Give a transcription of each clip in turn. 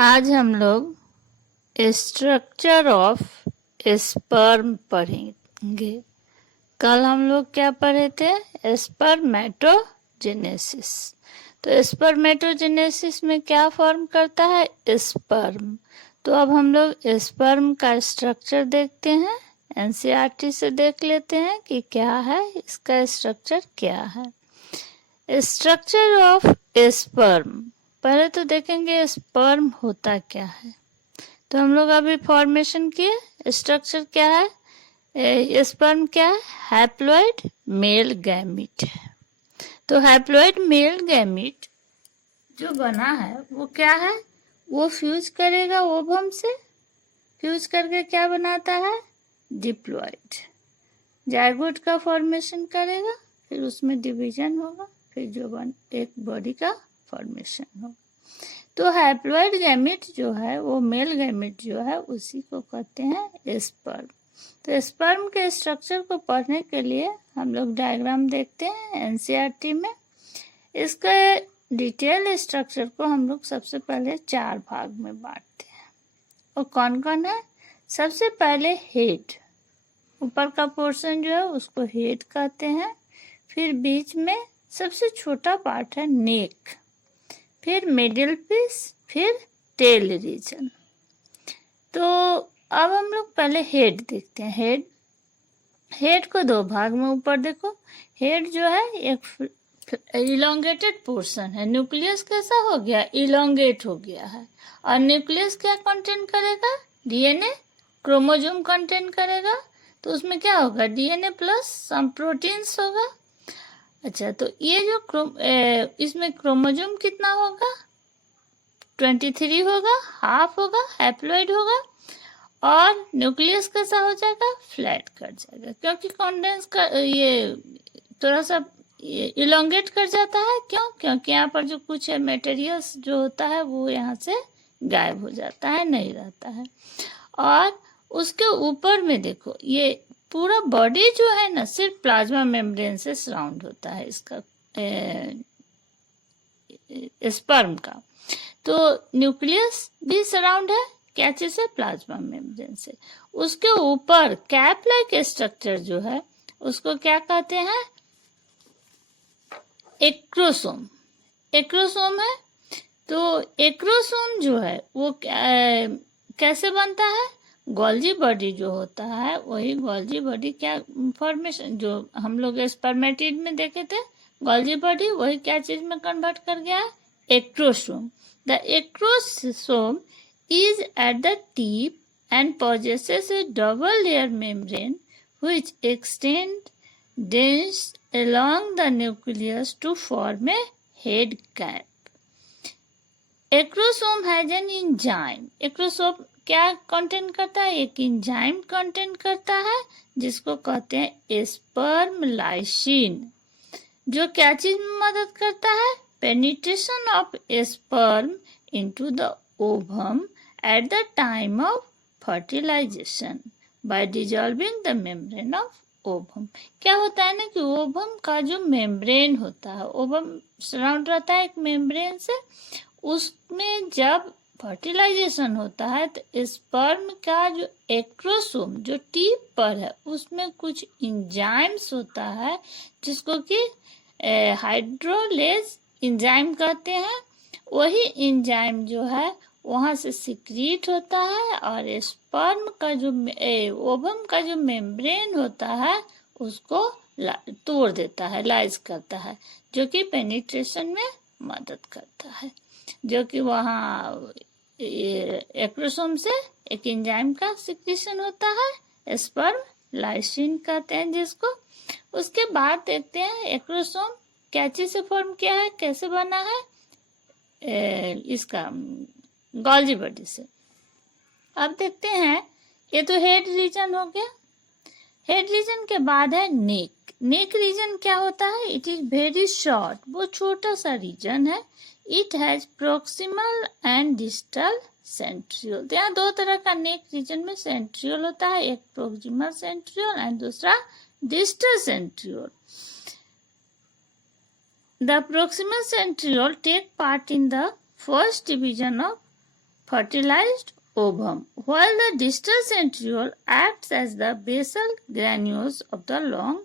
आज हम लोग स्ट्रक्चर ऑफ स्पर्म पढ़ेंगे। कल हम लोग क्या पढ़े थे? स्पर्मेटोजेनेसिस। तो स्पर्मेटोजेनेसिस में क्या फॉर्म करता है? स्पर्म। तो अब हम लोग स्पर्म का स्ट्रक्चर देखते हैं। एनसीईआरटी से देख लेते हैं कि क्या है, इसका स्ट्रक्चर क्या है। स्ट्रक्चर ऑफ स्पर्म, पहले तो देखेंगे स्पर्म होता क्या है। तो हम लोग अभी फॉर्मेशन किए। स्ट्रक्चर क्या है? स्पर्म क्या है? हैप्लॉइड मेल गैमीट है। तो हैप्लॉइड मेल गैमीट जो बना है वो क्या है? वो फ्यूज करेगा ओवम से। फ्यूज करके क्या बनाता है? डिप्लॉइड। जायगोट का फॉर्मेशन करेगा, फिर उसमें डिवीजन होगा, फिर जो एक बॉडी का फॉर्मेशन होगा। तो हैप्लॉइड गैमीट जो है वो मेल गैमीट जो है उसी को कहते हैं स्पर्म। तो स्पर्म के स्ट्रक्चर को पढ़ने के लिए हम लोग डायग्राम देखते हैं एनसीईआरटी में। इसके डिटेल स्ट्रक्चर को हम लोग सबसे पहले 4 भाग में बांटते हैं। और कौन कौन है? सबसे पहले हेड, ऊपर का पोर्शन जो है उसको हेड कहते हैं। फिर बीच में सबसे छोटा पार्ट है नेक, फिर मिडिल पीस, फिर टेल रीजन। तो अब हम लोग पहले हेड देखते हैं। हेड को 2 भाग में ऊपर देखो। हेड जो है एक इलोंगेटेड पोर्शन है। न्यूक्लियस कैसा हो गया? इलोंगेट हो गया है। और न्यूक्लियस क्या कंटेन करेगा? डीएनए, क्रोमोसोम कंटेन करेगा। तो उसमें क्या होगा? डीएनए प्लस सम प्रोटीन्स होगा। अच्छा, तो ये जो इसमें क्रोमोसोम कितना होगा? 23 होगा, हाफ होगा, हैप्लॉइड होगा। और न्यूक्लियस कैसा हो जाएगा? फ्लैट कर जाएगा, क्योंकि कॉन्डेंस का ये थोड़ा सा इलोंगेट कर जाता है। क्यों? क्योंकि यहाँ पर जो कुछ मटेरियल्स जो होता है वो यहाँ से गायब हो जाता है, नहीं रहता है। और उसके ऊपर में देखो, ये पूरा बॉडी जो है ना सिर्फ प्लाज्मा मेम्ब्रेन से सराउंड होता है इसका, स्पर्म का। तो न्यूक्लियस भी सराउंड है क्या चीज से? प्लाज्मा मेम्ब्रेन से। उसके ऊपर कैप लाइक स्ट्रक्चर जो है उसको क्या कहते हैं? एक्रोसोम। एक्रोसोम है। तो एक्रोसोम जो है वो कैसे बनता है? गोल्जी बॉडी जो होता है वही गोल्जी बॉडी क्या फॉर्मेशन जो हम लोग स्पर्मेटिड में देखे थे, गोल्जी बॉडी वही क्या चीज में कन्वर्ट कर गया है? Acrosome. The acrosome is at the tip and possesses a double layer membrane which extends dense along the nucleus to form a head cap. Acrosome has an enzyme. Acrosome क्या content करता है? एक enzyme content करता है जिसको कहते हैं sperm lysine, जो क्या चीज में मदद करता है? Penetration of sperm into the ovum at the time of fertilization by dissolving the membrane of ovum. क्या होता है ना कि ओवम का जो मेम्ब्रेन होता है, ओवम सराउंड रहता है एक मेम्ब्रेन से, उसमें जब फर्टिलाइजेशन होता है तो स्पर्म का जो एक्रोसोम जो टिप पर है उसमें कुछ इंजाइम्स होता है जिसको कि हाइड्रोलेज इंजाइम कहते हैं। वही इंजाइम जो है वहाँ से सिक्रीट होता है और स्पर्म का जो ओवम का जो मेम्ब्रेन होता है उसको तोड़ देता है, लाइज करता है, जो कि पेनिट्रेशन में मदद करता है। जो कि वहाँ एक्रोसोम से एक एंजाइम का सिक्रीशन होता है, स्पर्म लाइसिन कहते हैं जिसको। उसके बाद देखते हैं एक्रोसोम क्या चीज से फॉर्म किया है, कैसे बना है? इसका गोल्जी बॉडी से। अब देखते हैं, ये तो हेड रीजन हो गया। हेड रीजन के बाद है नेक। नेक रीजन क्या होता है? इट इज वेरी शॉर्ट, वो छोटा सा रीजन है। It has proximal and distal centriole. तो यहाँ 2 तरह का नेक रीजन में सेंट्रियोल होता है, एक प्रोक्सिमल सेंट्रियोल एंड दूसरा distal centriole. The proximal centriole take part in the first division of fertilized ovum, while the distal centriole acts as the basal granules of the long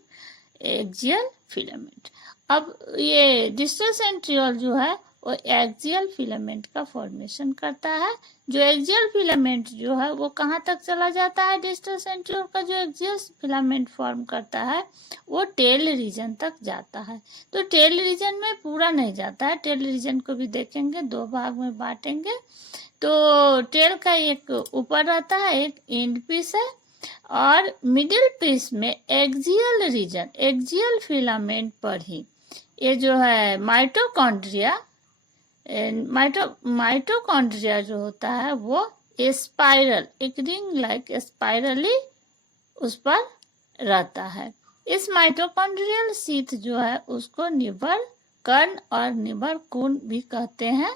axial filament. अब ये distal centriole जो है वो axial filament का formation करता है। जो axial filament जो है वो कहाँ तक चला जाता है? डिस्टल सेंट्रियोल का जो एक्सियल फिलामेंट फॉर्म करता है वो टेल रीजन तक जाता है। तो टेल रीजन में पूरा नहीं जाता है, टेल रीजन को भी देखेंगे, दो भाग में बांटेंगे। तो टेल का एक ऊपर रहता है, एक एंड पीस है, और मिडिल पीस में एक्सियल रीजन, एक्सियल फिलामेंट पर ही ये जो है माइटोकॉन्ड्रिया, माइटोकॉन्ड्रिया जो होता है वो स्पाइरल, एक रिंग लाइक स्पाइरली उस पर रहता है। इस माइटोकॉन्ड्रियल शीथ जो है उसको निबर कर्ण और निबर कोन भी कहते हैं।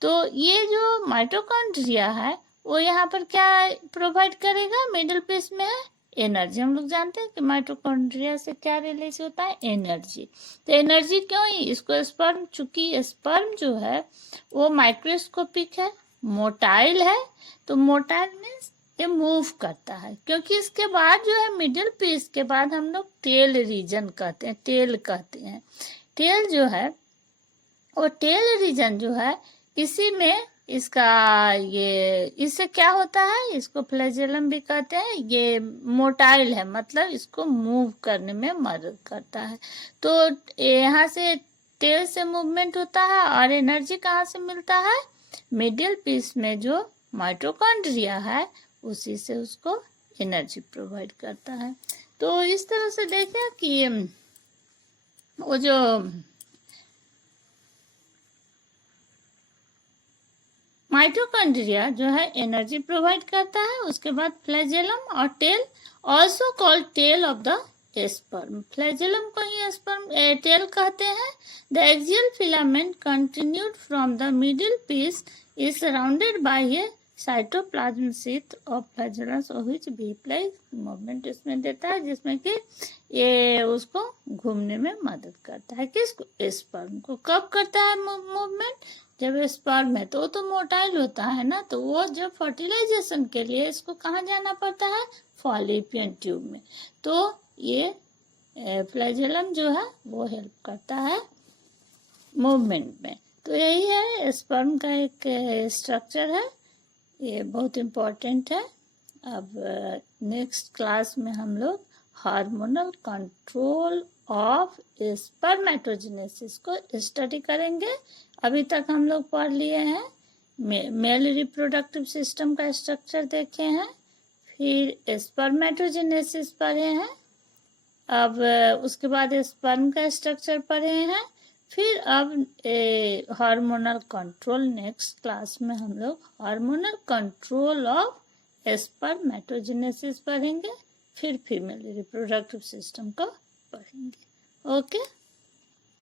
तो ये जो माइटोकॉन्ड्रिया है वो यहाँ पर क्या प्रोवाइड करेगा? मिडिल पीस में है एनर्जी। हम लोग जानते हैं कि माइटोकॉन्ड्रिया से क्या रिलेशन होता है? एनर्जी। तो एनर्जी क्यों? ही इसको स्पर्म, चूंकि स्पर्म जो है वो माइक्रोस्कोपिक है, मोटाइल है, तो मोटाइल मीन्स ये मूव करता है, क्योंकि इसके बाद जो है मिडिल पीस के बाद हम लोग टेल रीजन कहते हैं, टेल कहते हैं। टेल जो है वो टेल रीजन जो है इसी में इसका ये, इससे क्या होता है? इसको फ्लैजेलम भी कहते हैं। ये मोटाइल है, मतलब इसको मूव करने में मदद करता है। तो यहाँ से टेल से मूवमेंट होता है, और एनर्जी कहाँ से मिलता है? मिडिल पीस में जो माइटोकॉन्ड्रिया है उसी से उसको एनर्जी प्रोवाइड करता है। तो इस तरह से देखें कि वो जो माइटोकॉन्ड्रिया जो है एनर्जी प्रोवाइड करता है, उसके बाद फ्लैजेलम और tail, also called tail of the sperm. Flagellum को ही स्पर्म टेल कहते हैं। The axial filament continued from the middle piece is surrounded by a cytoplasm sheath of flagellus which whip like movement इसमें देता है, जिसमें कि ये उसको घूमने में मदद करता है। किसको? स्पर्म को। कब करता है मूवमेंट? जब स्पर्म है तो मोटाइल होता है ना, तो वो जब फर्टिलाइजेशन के लिए इसको कहाँ जाना पड़ता है? फॉलिपियन ट्यूब में। तो ये फ्लैजेलम जो है वो हेल्प करता है मूवमेंट में। तो यही है स्पर्म का एक स्ट्रक्चर है, ये बहुत इम्पोर्टेंट है। अब नेक्स्ट क्लास में हम लोग हार्मोनल कंट्रोल ऑफ स्पर्मेटोजेनेसिस को स्टडी करेंगे। अभी तक हम लोग पढ़ लिए हैं, मेल रिप्रोडक्टिव सिस्टम का स्ट्रक्चर देखे हैं, फिर स्पर्मेटोजेनेसिस पढ़े हैं, अब उसके बाद स्पर्म का स्ट्रक्चर पढ़े हैं, फिर अब हार्मोनल कंट्रोल, नेक्स्ट क्लास में हम लोग हार्मोनल कंट्रोल ऑफ स्पर्मेटोजेनेसिस पढ़ेंगे, फिर फीमेल रिप्रोडक्टिव सिस्टम को पढ़ेंगे। ओके।